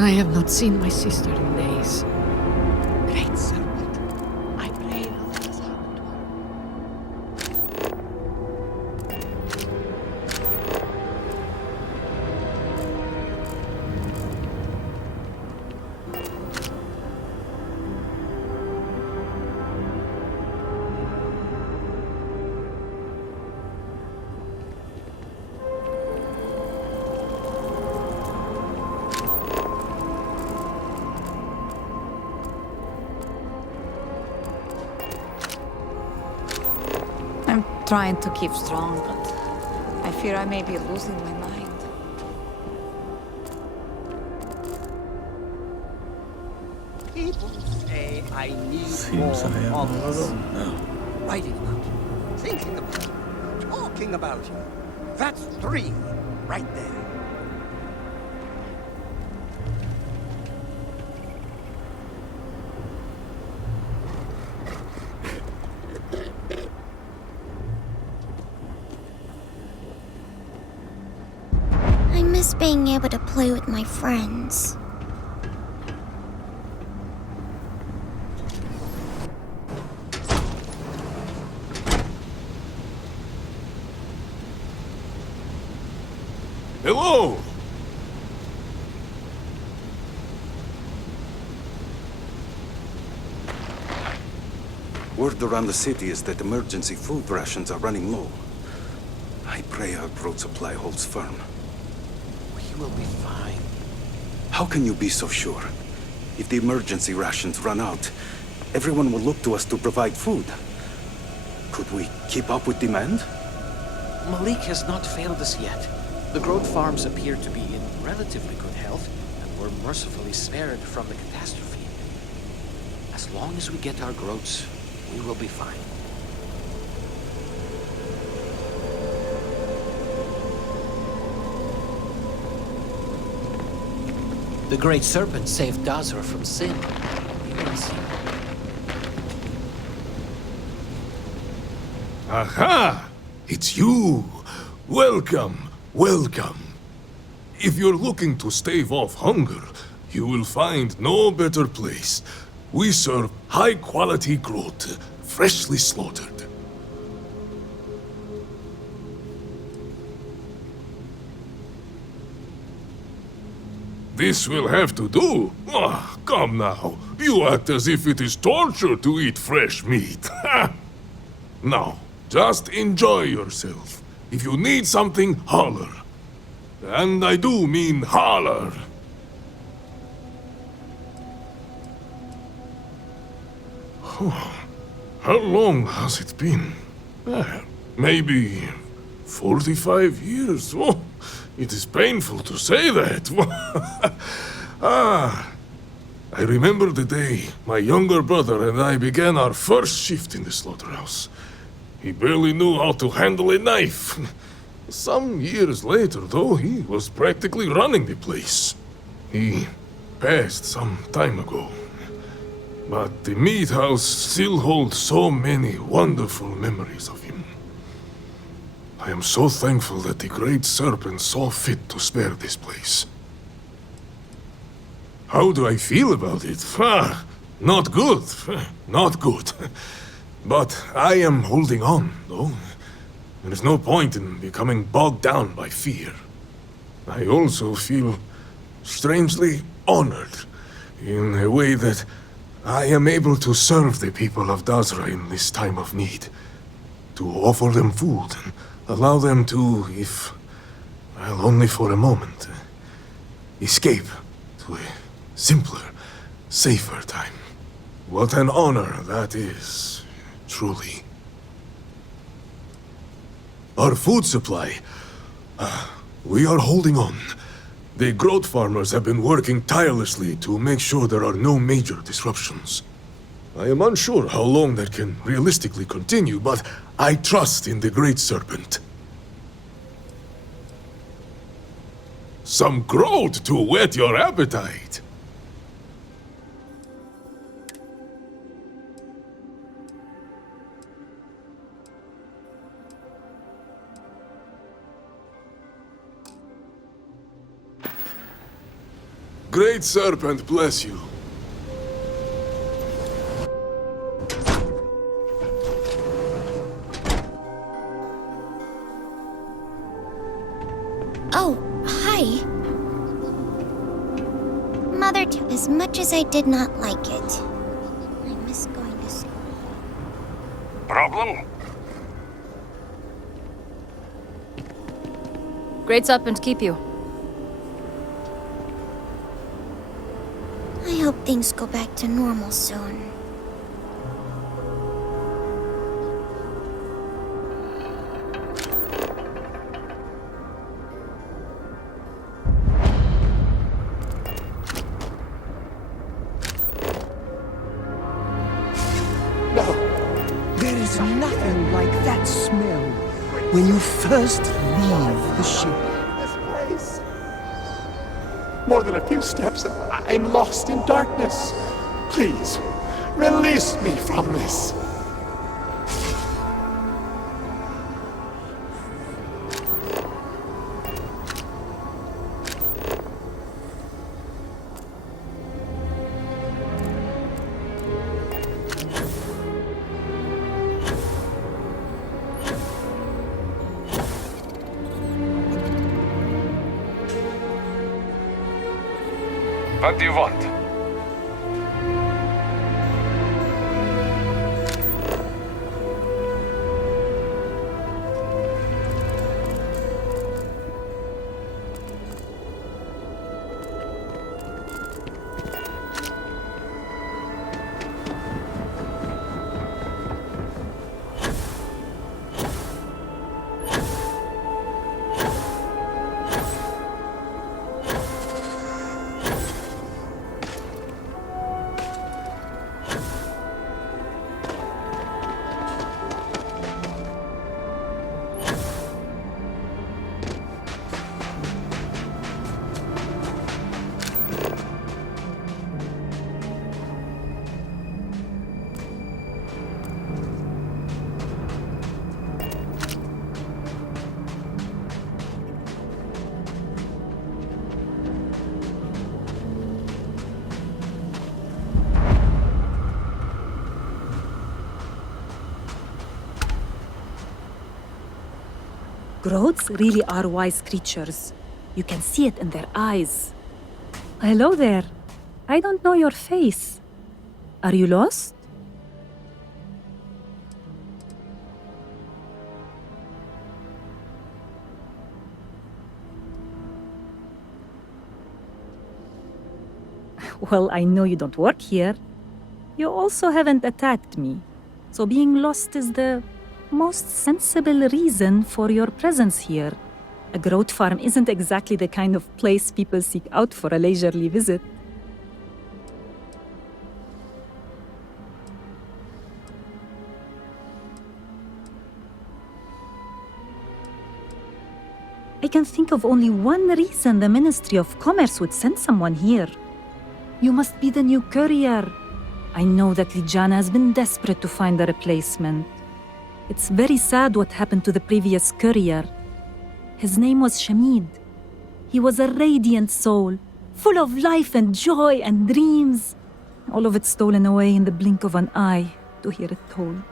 I have not seen my sister in days. Great serpent, I pray nothing has happened to her. I'm trying to keep strong, but I fear I may be losing my mind. People say I need Seems more I am all models. alone now. Writing about you, thinking about you, talking about you. That's 3 right there. I miss being able to play with my friends. Hello! Word around the city is that emergency food rations are running low. I pray our growth supply holds firm. We will be fine. How can you be so sure? If the emergency rations run out, everyone will look to us to provide food. Could we keep up with demand? Malik has not failed us yet. The growth farms appear to be in relatively good health, and were mercifully spared from the catastrophe. As long as we get our growths, we will be fine. The Great Serpent saved Dazra from sin. You will see. Aha! It's you! Welcome, welcome. If you're looking to stave off hunger, you will find no better place. We serve high-quality growth, freshly slaughtered. This will have to do. Ah, come now. You act as if it is torture to eat fresh meat. Now, just enjoy yourself. If you need something, holler. And I do mean holler. How long has it been? Maybe 45 years? Oh, it is painful to say that. I remember the day my younger brother and I began our first shift in the slaughterhouse. He barely knew how to handle a knife. Some years later, though, he was practically running the place. He passed some time ago. But the meat house still holds so many wonderful memories of him. I am so thankful that the Great Serpent saw fit to spare this place. How do I feel about it? Not good. Not good. But I am holding on, though. There is no point in becoming bogged down by fear. I also feel strangely honored in a way that I am able to serve the people of Dazra in this time of need. To offer them food and allow them to, if, well, only for a moment, escape to a simpler, safer time. What an honor that is, truly. Our food supply, we are holding on. The growth farmers have been working tirelessly to make sure there are no major disruptions. I am unsure how long that can realistically continue, but I trust in the Great Serpent. Some growth to whet your appetite. Great Serpent bless you. Oh, hi. Mother, as much as I did not like it, I miss going to school. Problem? Great Serpent keep you. I hope things go back to normal soon. There is nothing like that smell when you first leave the ship. This place. More than a few steps, and I'm lost in darkness. Please, release me from this. What do you want? Groats really are wise creatures. You can see it in their eyes. Hello there. I don't know your face. Are you lost? Well, I know you don't work here. You also haven't attacked me. So being lost is the most sensible reason for your presence here. A groat farm isn't exactly the kind of place people seek out for a leisurely visit. I can think of only one reason the Ministry of Commerce would send someone here. You must be the new courier. I know that Lijana has been desperate to find a replacement. It's very sad what happened to the previous courier. His name was Shamid. He was a radiant soul, full of life and joy and dreams. All of it stolen away in the blink of an eye, to hear it told.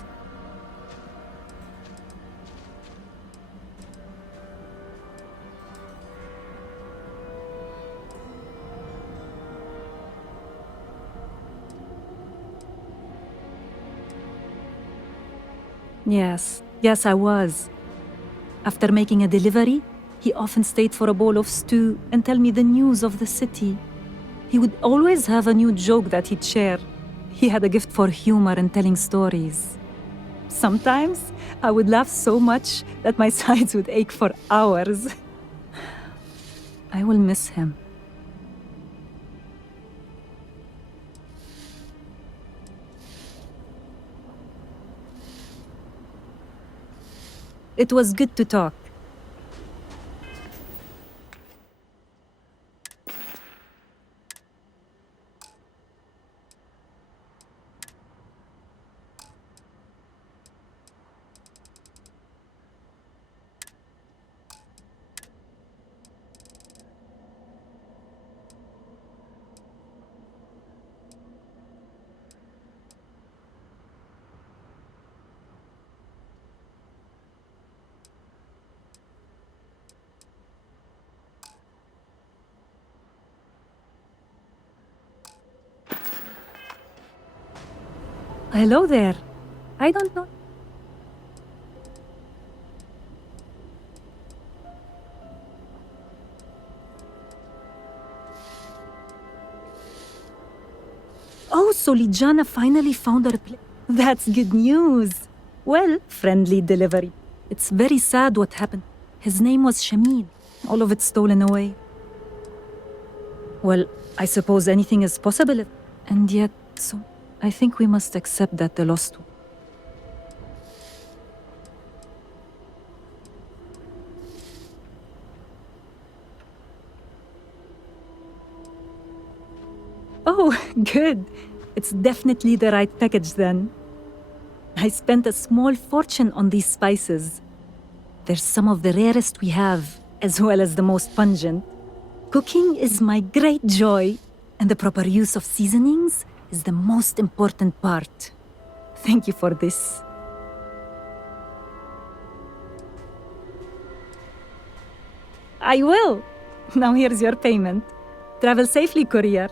Yes, I was. After making a delivery, he often stayed for a bowl of stew and tell me the news of the city. He would always have a new joke that he'd share. He had a gift for humor and telling stories. Sometimes I would laugh so much that my sides would ache for hours. I will miss him. It was good to talk. hello there. I don't know. Oh, so Ligiana finally found her place. That's good news. Well, friendly delivery. It's very sad what happened. His name was Shamil. All of it stolen away. Well, I suppose anything is possible. And yet, so I think we must accept that the lost one. Oh, good. It's definitely the right package then. I spent a small fortune on these spices. They're some of the rarest we have, as well as the most pungent. Cooking is my great joy, and the proper use of seasonings is the most important part. Thank you for this. I will. Now here's your payment. Travel safely, courier.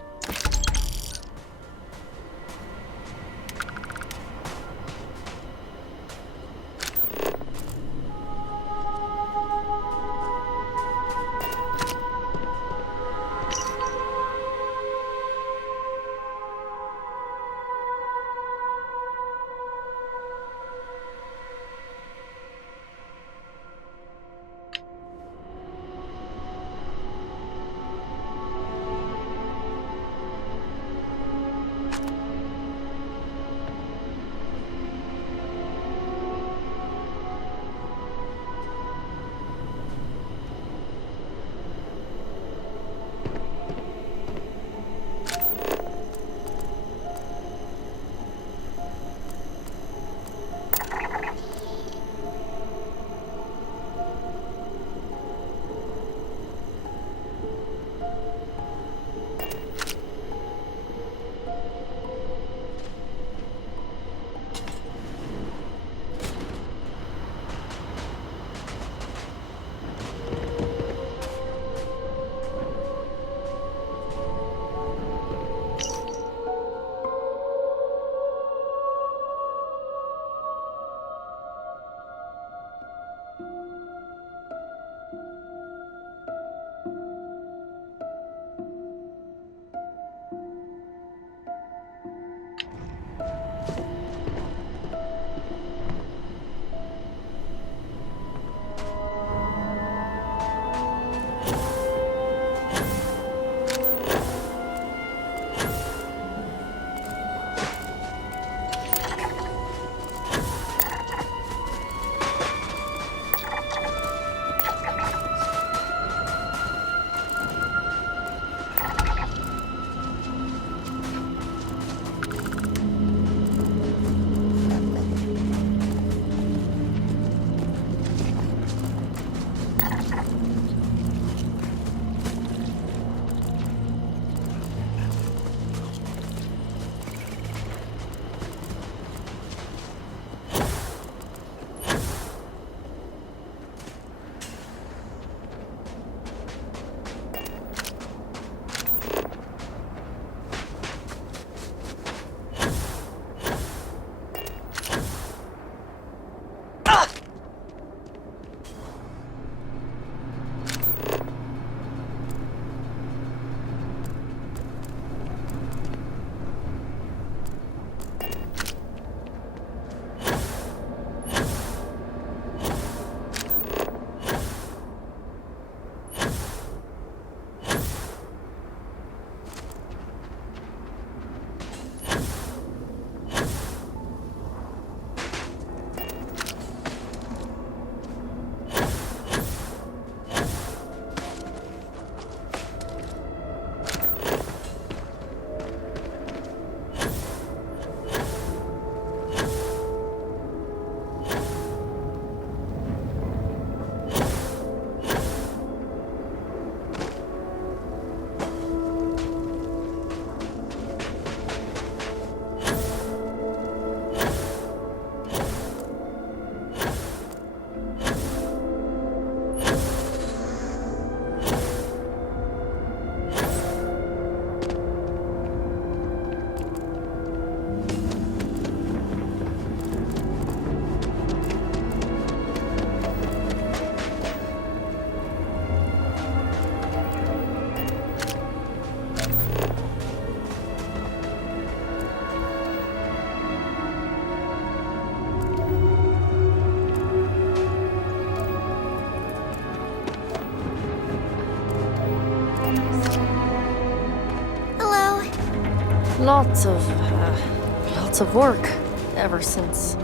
Lots of work ever since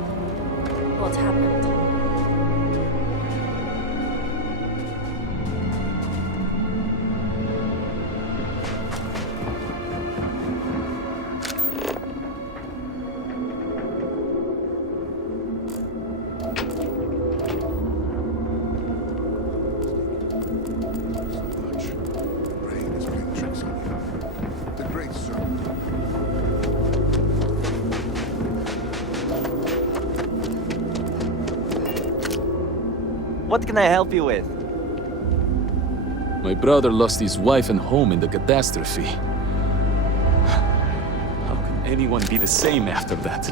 what happened. What can I help you with? My brother lost his wife and home in the catastrophe. How can anyone be the same after that?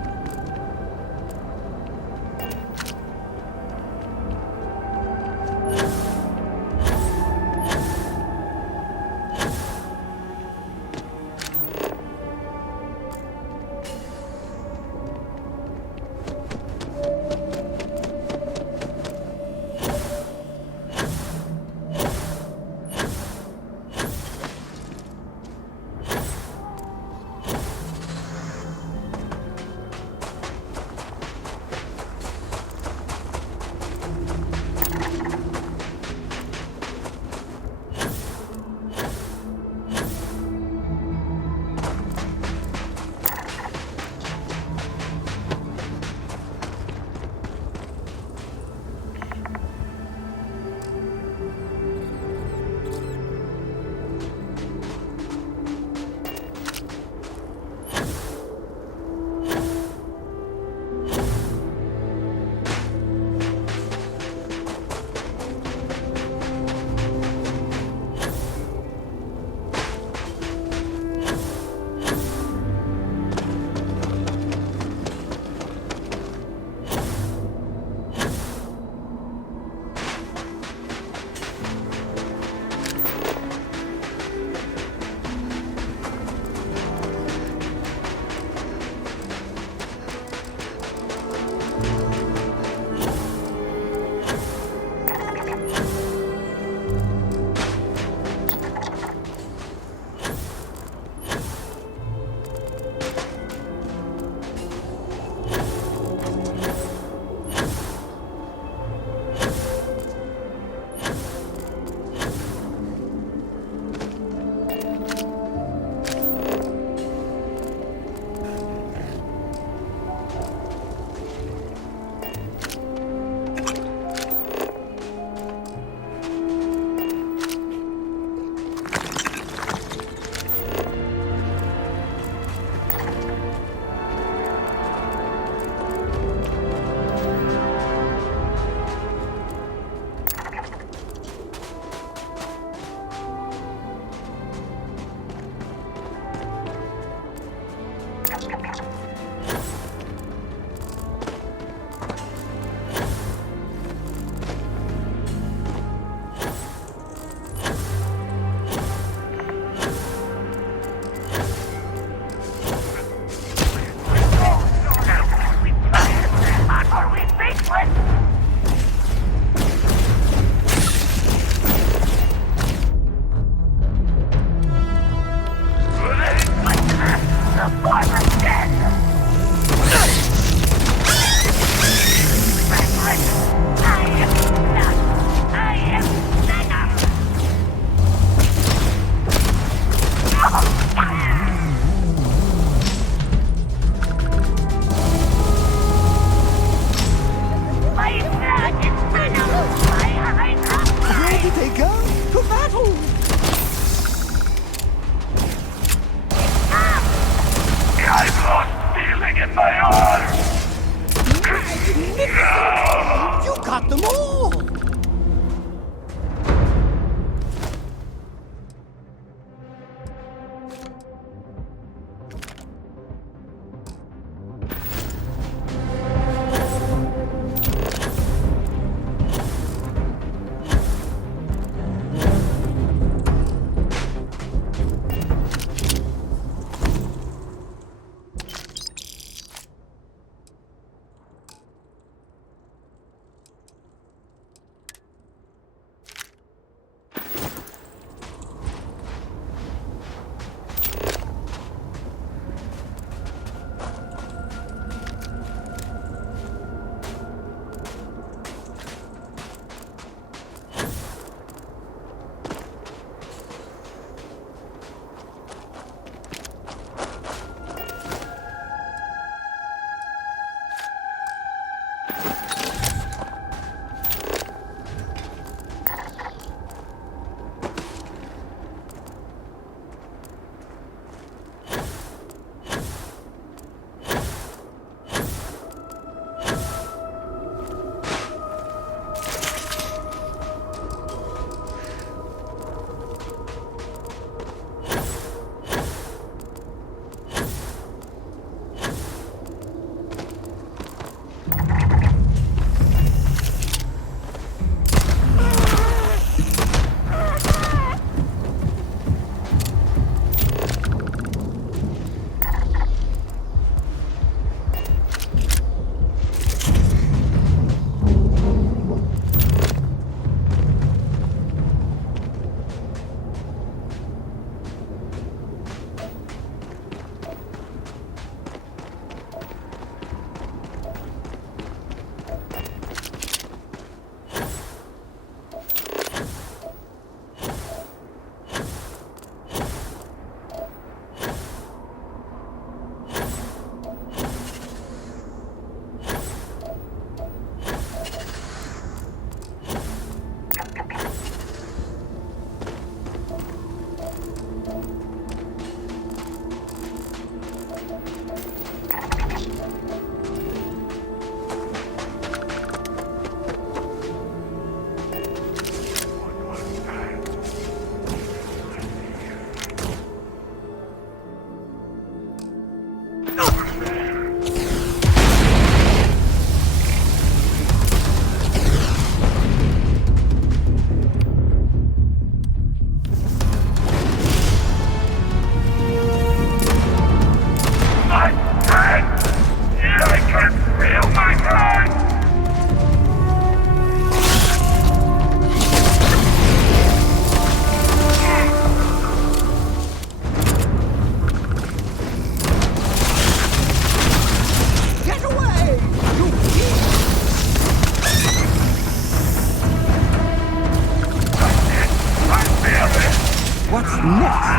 next?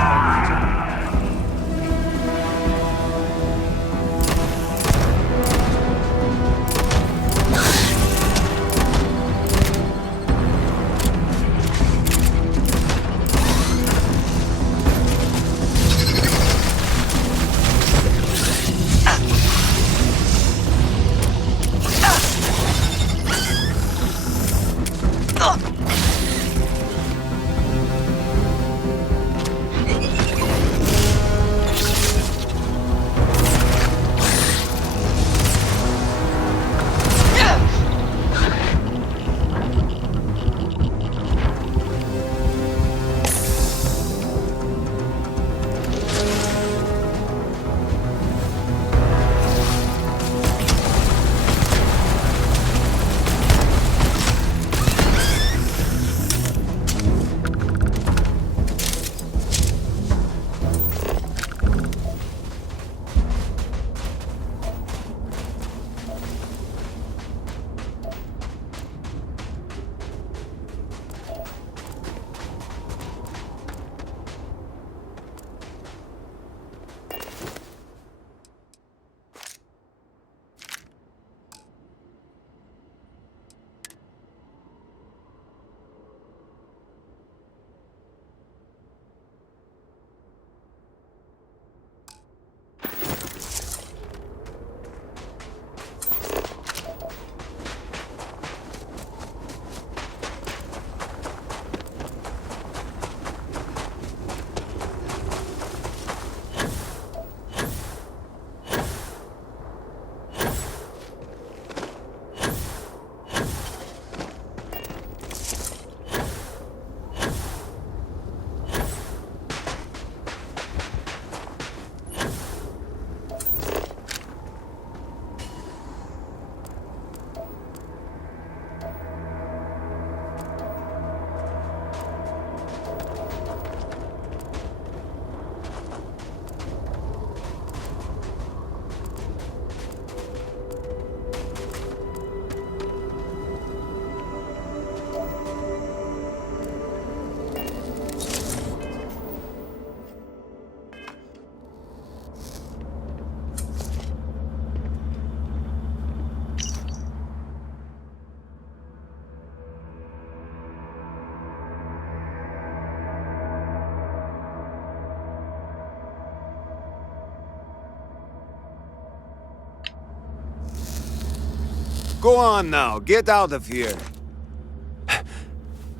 Go on now, get out of here.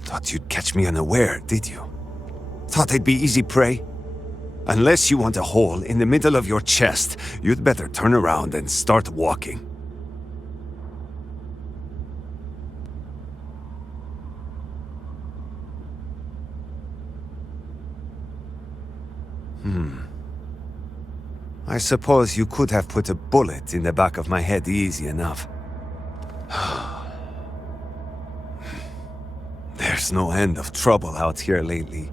Thought you'd catch me unaware, did you? Thought I'd be easy prey? Unless you want a hole in the middle of your chest, you'd better turn around and start walking. I suppose you could have put a bullet in the back of my head easy enough. There's no end of trouble out here lately.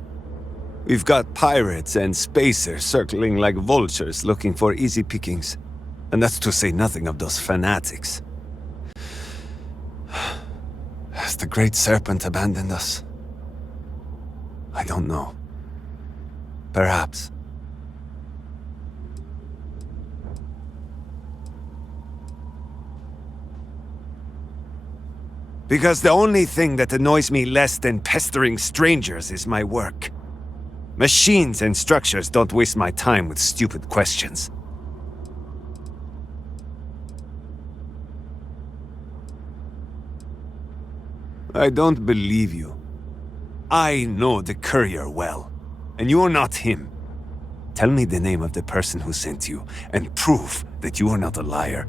We've got pirates and spacers circling like vultures looking for easy pickings. And that's to say nothing of those fanatics. Has the Great Serpent abandoned us? I don't know. Perhaps. Because the only thing that annoys me less than pestering strangers is my work. Machines and structures don't waste my time with stupid questions. I don't believe you. I know the courier well, and you're not him. Tell me the name of the person who sent you, and prove that you are not a liar.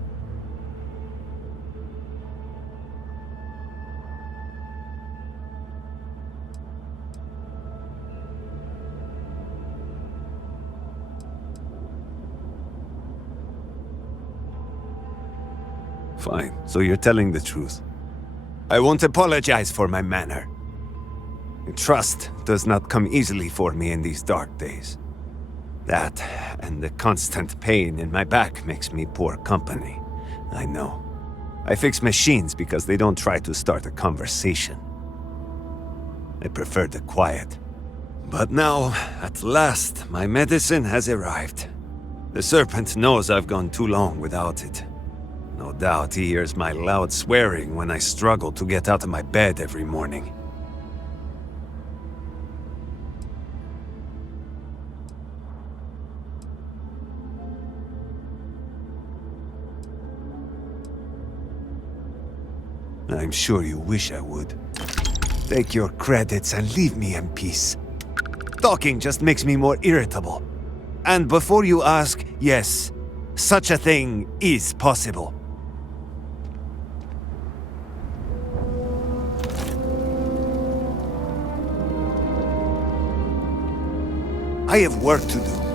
Fine, so you're telling the truth. I won't apologize for my manner. Trust does not come easily for me in these dark days. That, and the constant pain in my back makes me poor company. I know. I fix machines because they don't try to start a conversation. I prefer the quiet. But now, at last, my medicine has arrived. The serpent knows I've gone too long without it. No doubt he hears my loud swearing when I struggle to get out of my bed every morning. I'm sure you wish I would. Take your credits and leave me in peace. Talking just makes me more irritable. And before you ask, yes, such a thing is possible. I have work to do.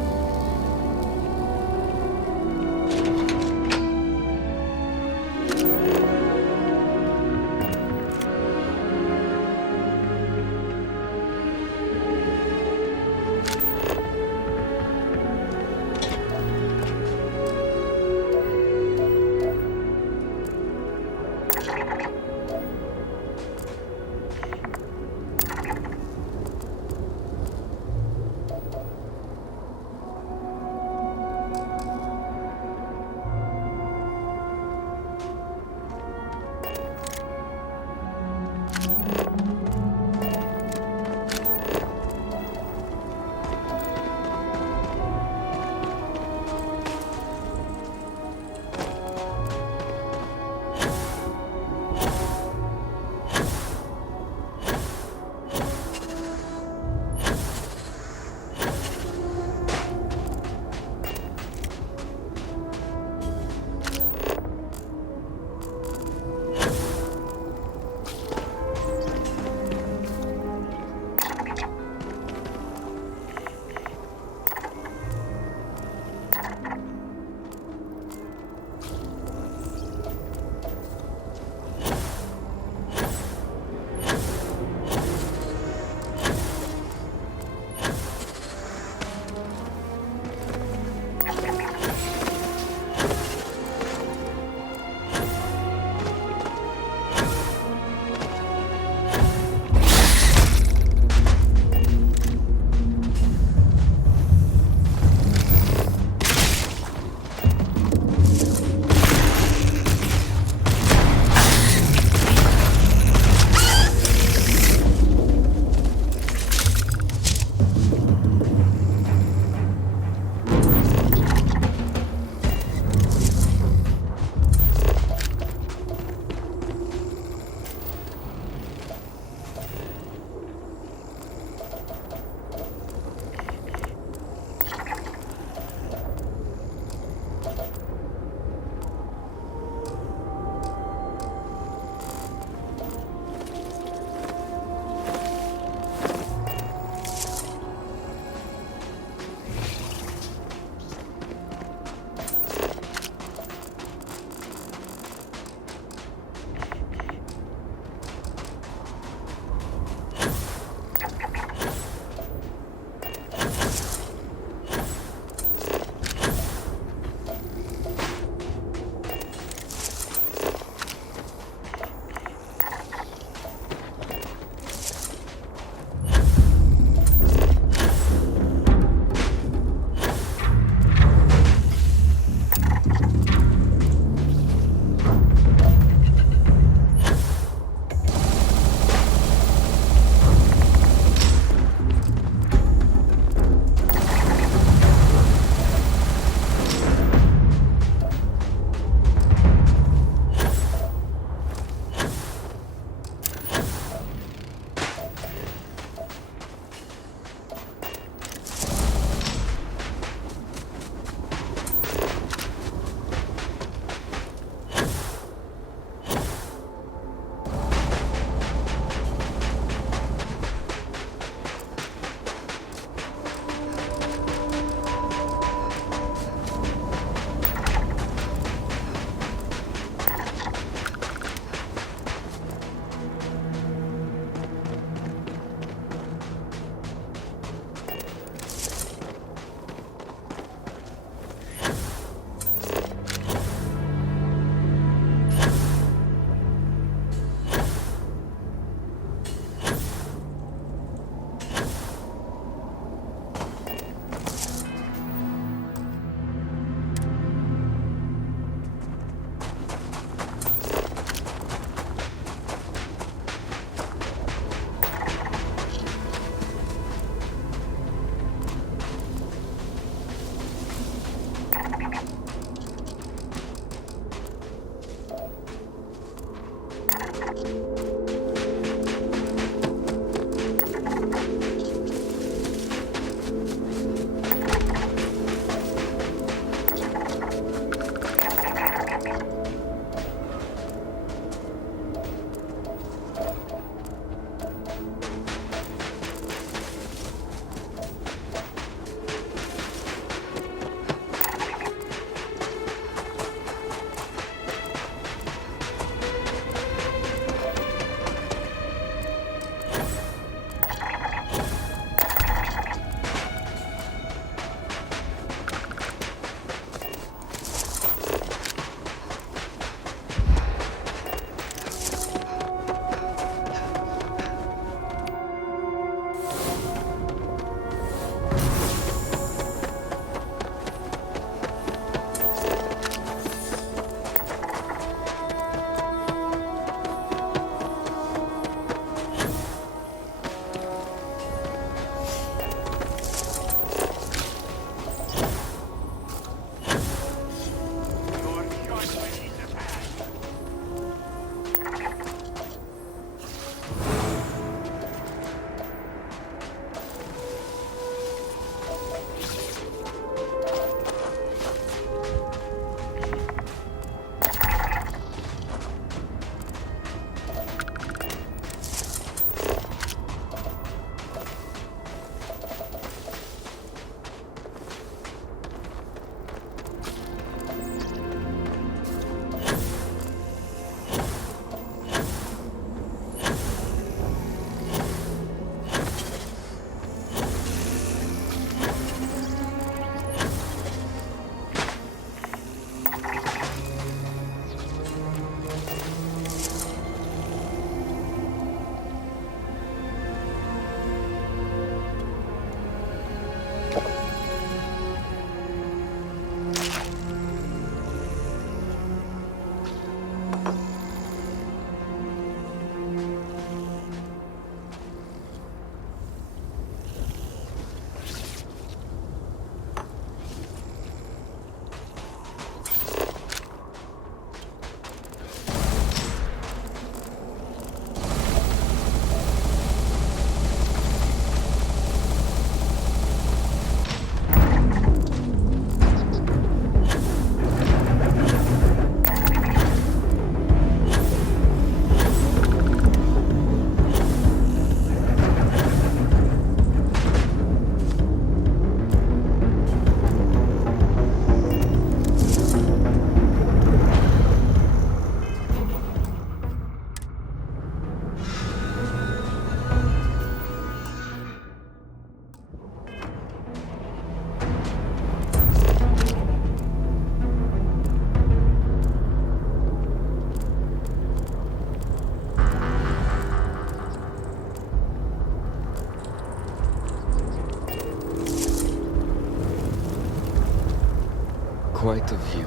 Quite a view.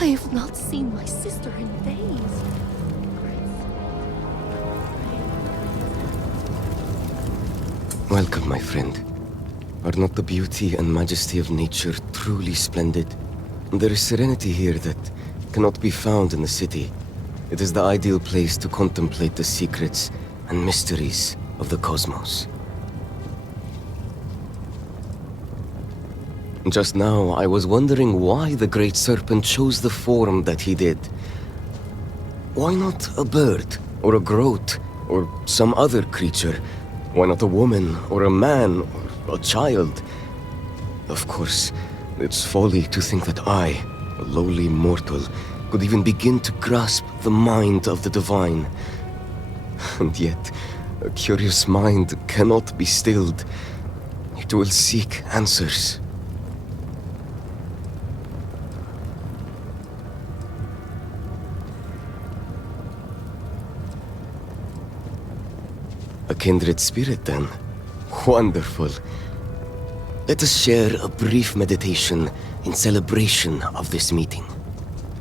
I have not seen my sister in days. Welcome, my friend. Are not the beauty and majesty of nature truly splendid? There is serenity here that cannot be found in the city. It is the ideal place to contemplate the secrets and mysteries of the cosmos. Just now, I was wondering why the Great Serpent chose the form that he did. Why not a bird, or a groat, or some other creature? Why not a woman, or a man, or a child? Of course, it's folly to think that I, a lowly mortal, could even begin to grasp the mind of the divine. And yet, a curious mind cannot be stilled. It will seek answers. A kindred spirit, then. Wonderful. Let us share a brief meditation in celebration of this meeting.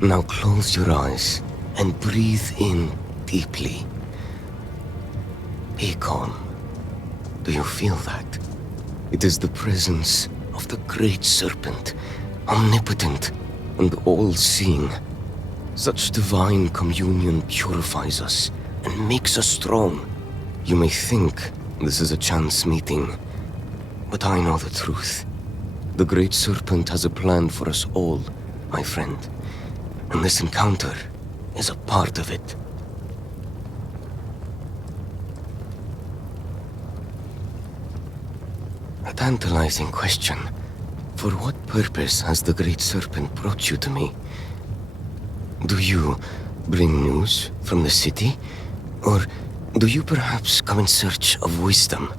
Now close your eyes and breathe in deeply. Be calm. Do you feel that? It is the presence of the Great Serpent, omnipotent and all-seeing. Such divine communion purifies us and makes us strong. You may think this is a chance meeting, but I know the truth. The Great Serpent has a plan for us all, my friend, and this encounter is a part of it. A tantalizing question. For what purpose has the Great Serpent brought you to me? Do you bring news from the city? Or do you perhaps come in search of wisdom?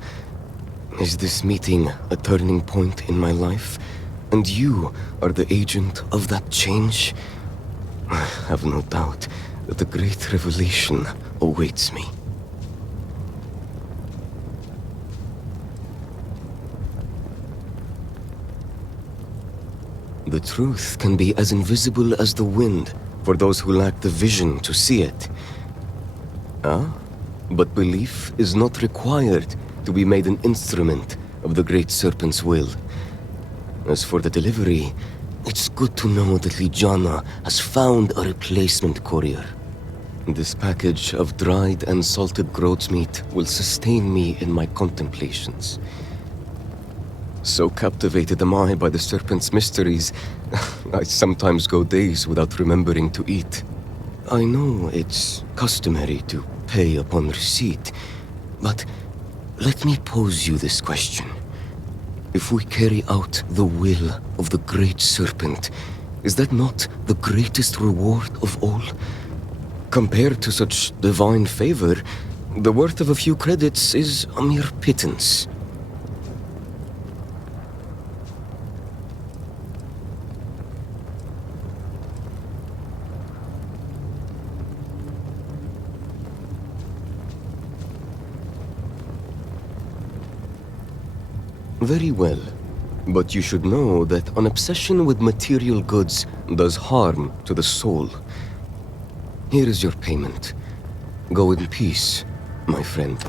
Is this meeting a turning point in my life? And you are the agent of that change? I have no doubt that a great revelation awaits me. The truth can be as invisible as the wind for those who lack the vision to see it. Ah? But belief is not required to be made an instrument of the Great Serpent's will. As for the delivery, it's good to know that Ligiana has found a replacement courier. This package of dried and salted groat's meat will sustain me in my contemplations. So captivated am I by the Serpent's mysteries, I sometimes go days without remembering to eat. I know it's customary to pay upon receipt, but let me pose you this question. If we carry out the will of the Great Serpent, is that not the greatest reward of all? Compared to such divine favor, the worth of a few credits is a mere pittance. Very well, but you should know that an obsession with material goods does harm to the soul. Here is your payment. Go in peace, my friend.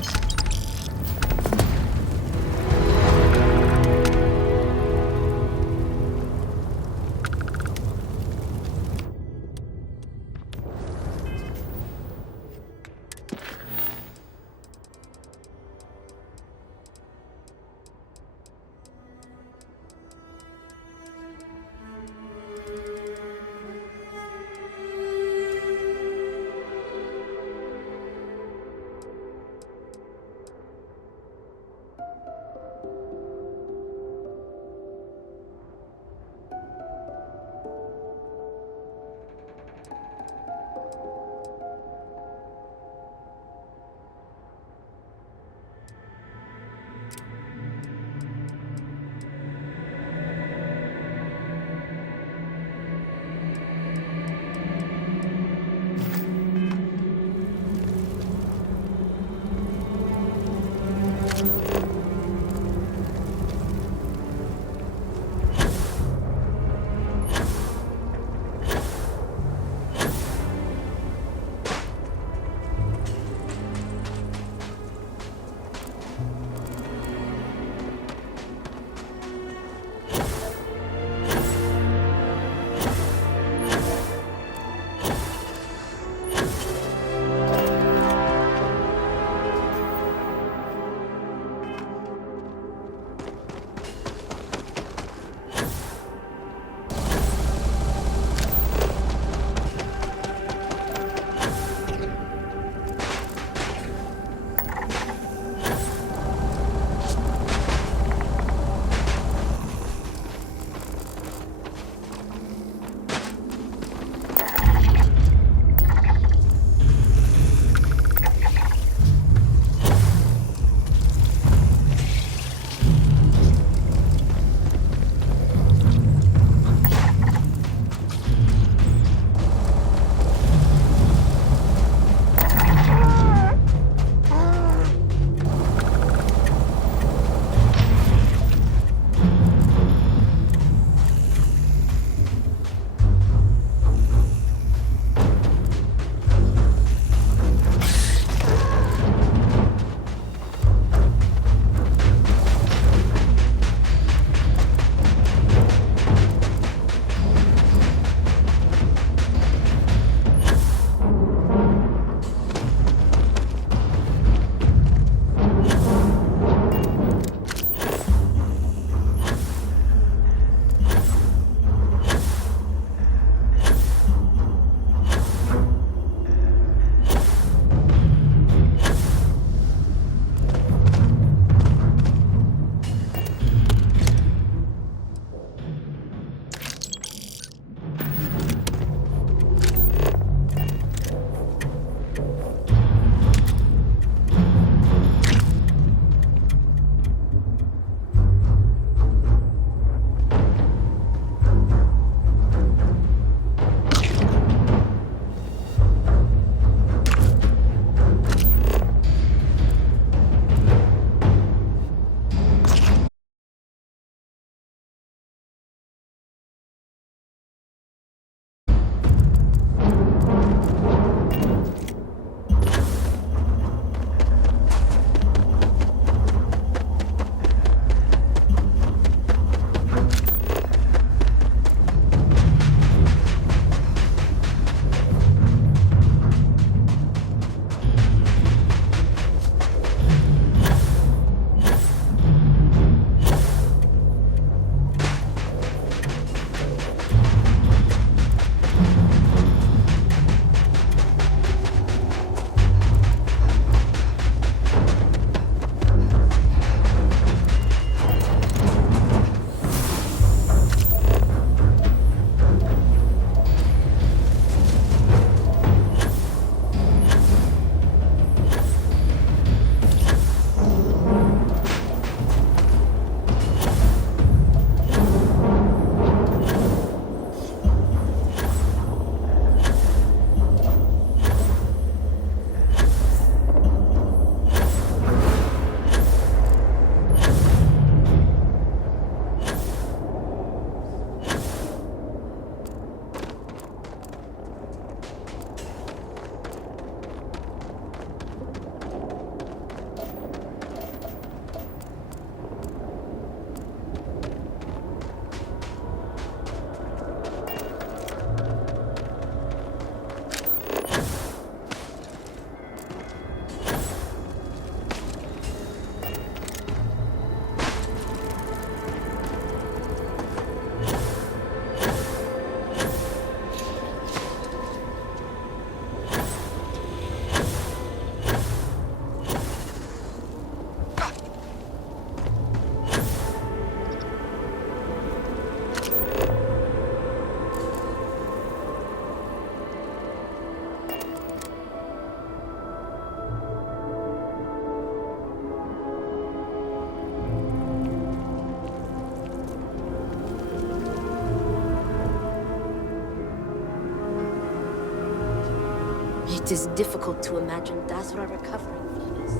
It is difficult to imagine Dazra recovering from this.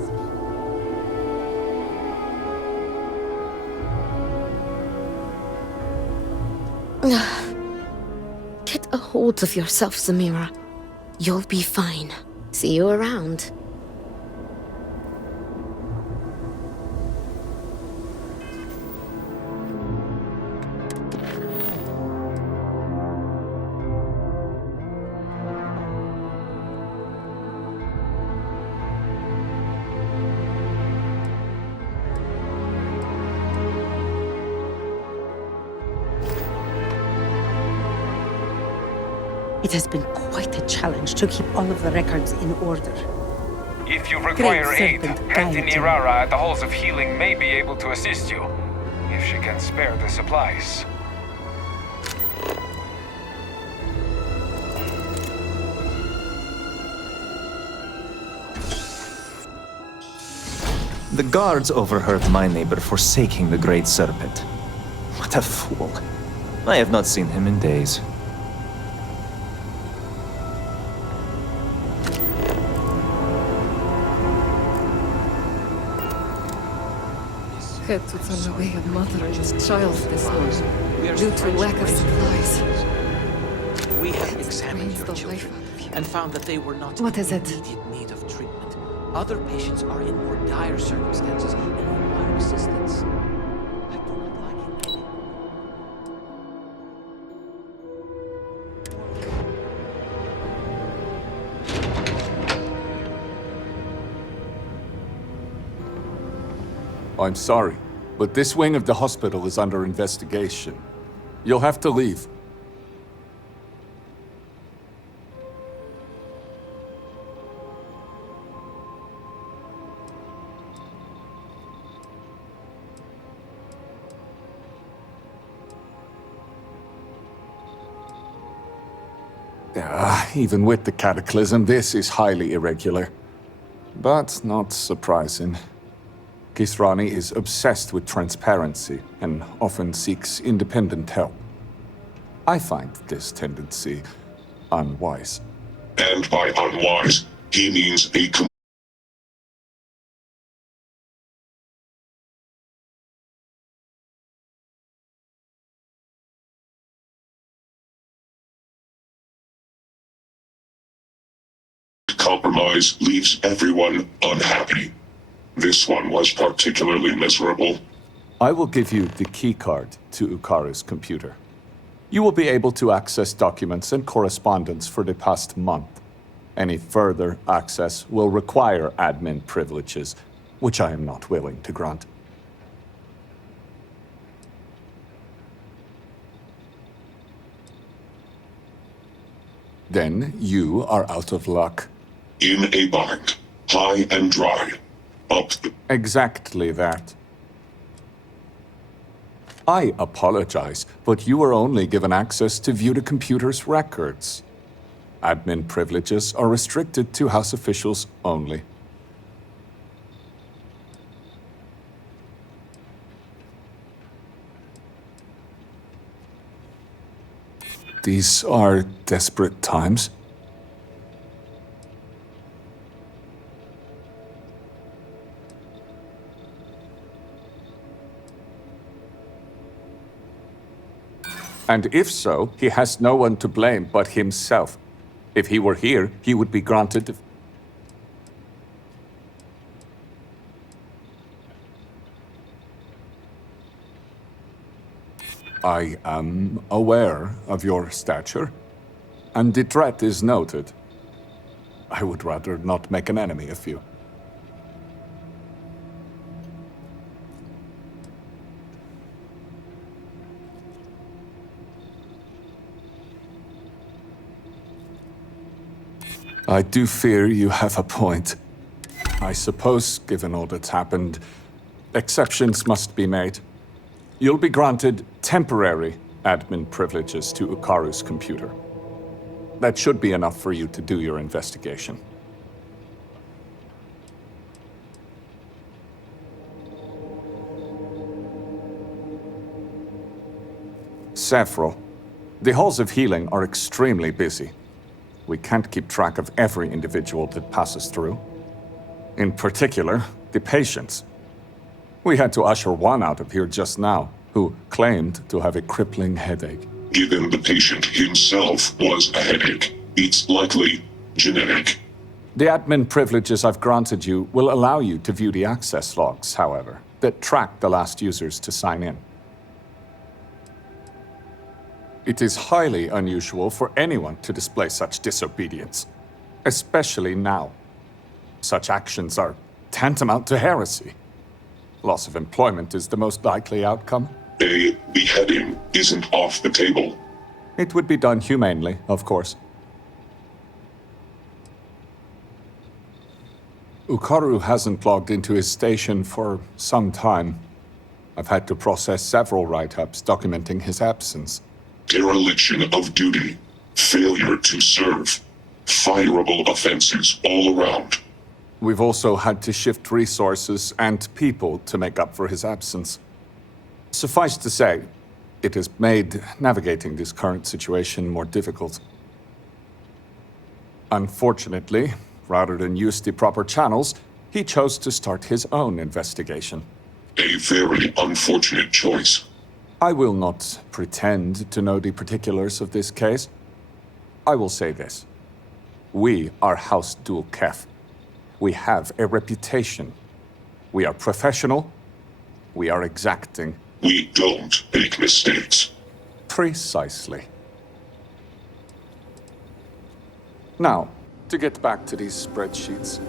Get a hold of yourself, Samira. You'll be fine. See you around. It has been quite a challenge to keep all of the records in order. If you require Great aid, serpent, Auntie guide you. Nirara at the Halls of Healing may be able to assist you, if she can spare the supplies. The guards overheard my neighbor forsaking the Great Serpent. What a fool. I have not seen him in days. Hetut's on the way of mother and his child this morning, due to lack of supplies. We have examined your the children and found that they were not What is in it? immediate need of treatment. Other patients are in more dire circumstances and require assistance. I do not like it. I'm sorry, but this wing of the hospital is under investigation. You'll have to leave. Even with the cataclysm, this is highly irregular. But not surprising. Kisrani is obsessed with transparency and often seeks independent help. I find this tendency unwise. And by unwise, he means a compromise leaves everyone unhappy. This one was particularly miserable. I will give you the keycard to Ukaru's computer. You will be able to access documents and correspondence for the past month. Any further access will require admin privileges, which I am not willing to grant. Then you are out of luck. In a bind, high and dry. Exactly that. I apologize, but you were only given access to view the computer's records. Admin privileges are restricted to House officials only. These are desperate times. And if so, he has no one to blame but himself. If he were here, he would be granted... I am aware of your stature, and the threat is noted. I would rather not make an enemy of you. I do fear you have a point. I suppose, given all that's happened, exceptions must be made. You'll be granted temporary admin privileges to Ukaru's computer. That should be enough for you to do your investigation. Saffro, the halls of healing are extremely busy. We can't keep track of every individual that passes through. In particular, the patients. We had to usher one out of here just now, who claimed to have a crippling headache. Given the patient himself was a headache, it's likely genetic. The admin privileges I've granted you will allow you to view the access logs, however, that track the last users to sign in. It is highly unusual for anyone to display such disobedience, especially now. Such actions are tantamount to heresy. Loss of employment is the most likely outcome. A beheading isn't off the table. It would be done humanely, of course. Ukaru hasn't logged into his station for some time. I've had to process several write-ups documenting his absence. Dereliction of duty, failure to serve, fireable offenses all around. We've also had to shift resources and people to make up for his absence. Suffice to say, it has made navigating this current situation more difficult. Unfortunately, rather than use the proper channels, he chose to start his own investigation. A very unfortunate choice. I will not pretend to know the particulars of this case. I will say this. We are House Dul Kef. We have a reputation. We are professional. We are exacting. We don't make mistakes. Precisely. Now, to get back to these spreadsheets.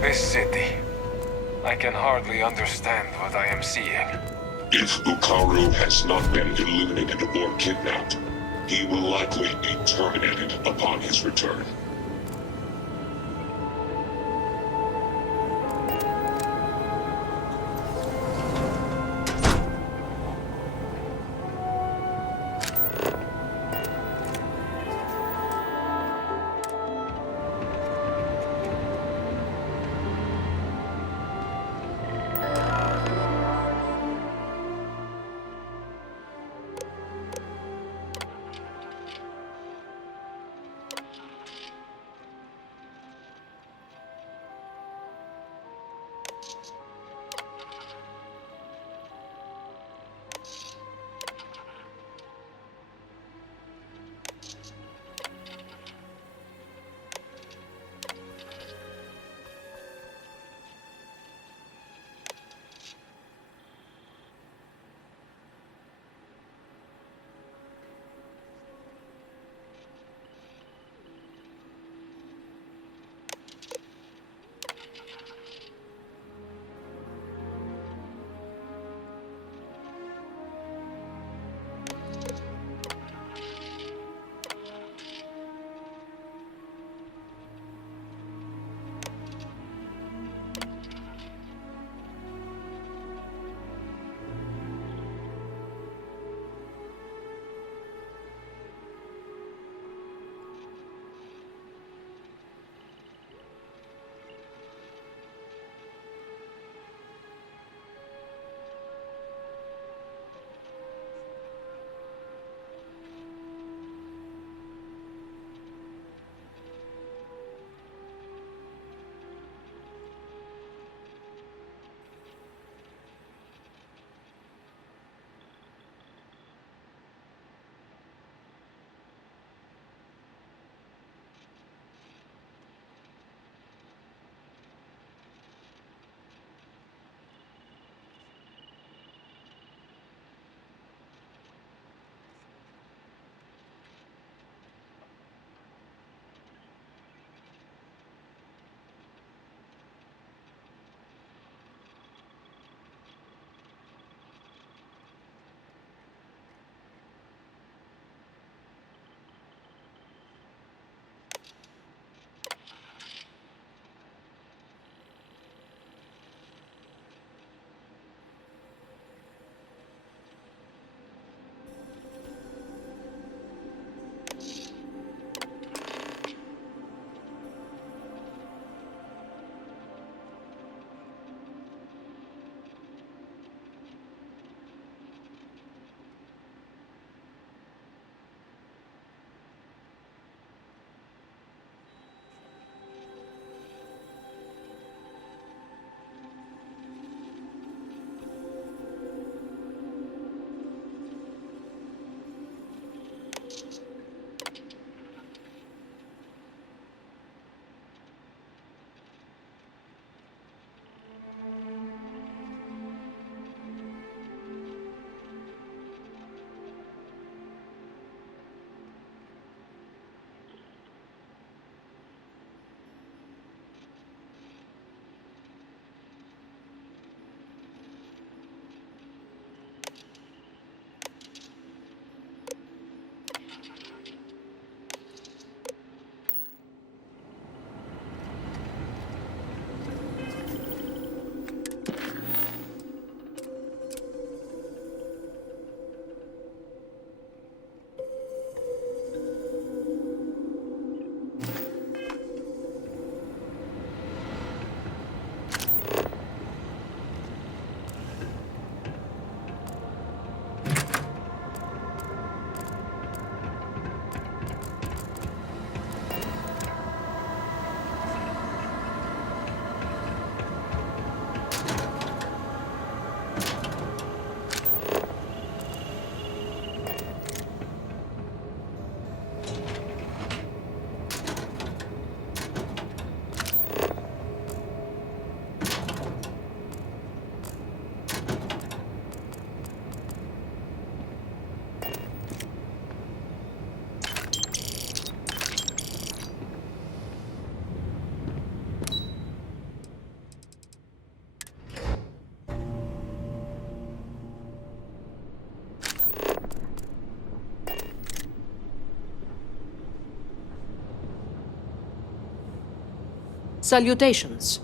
This city. I can hardly understand what I am seeing. If Ukaru has not been eliminated or kidnapped, he will likely be terminated upon his return. Salutations.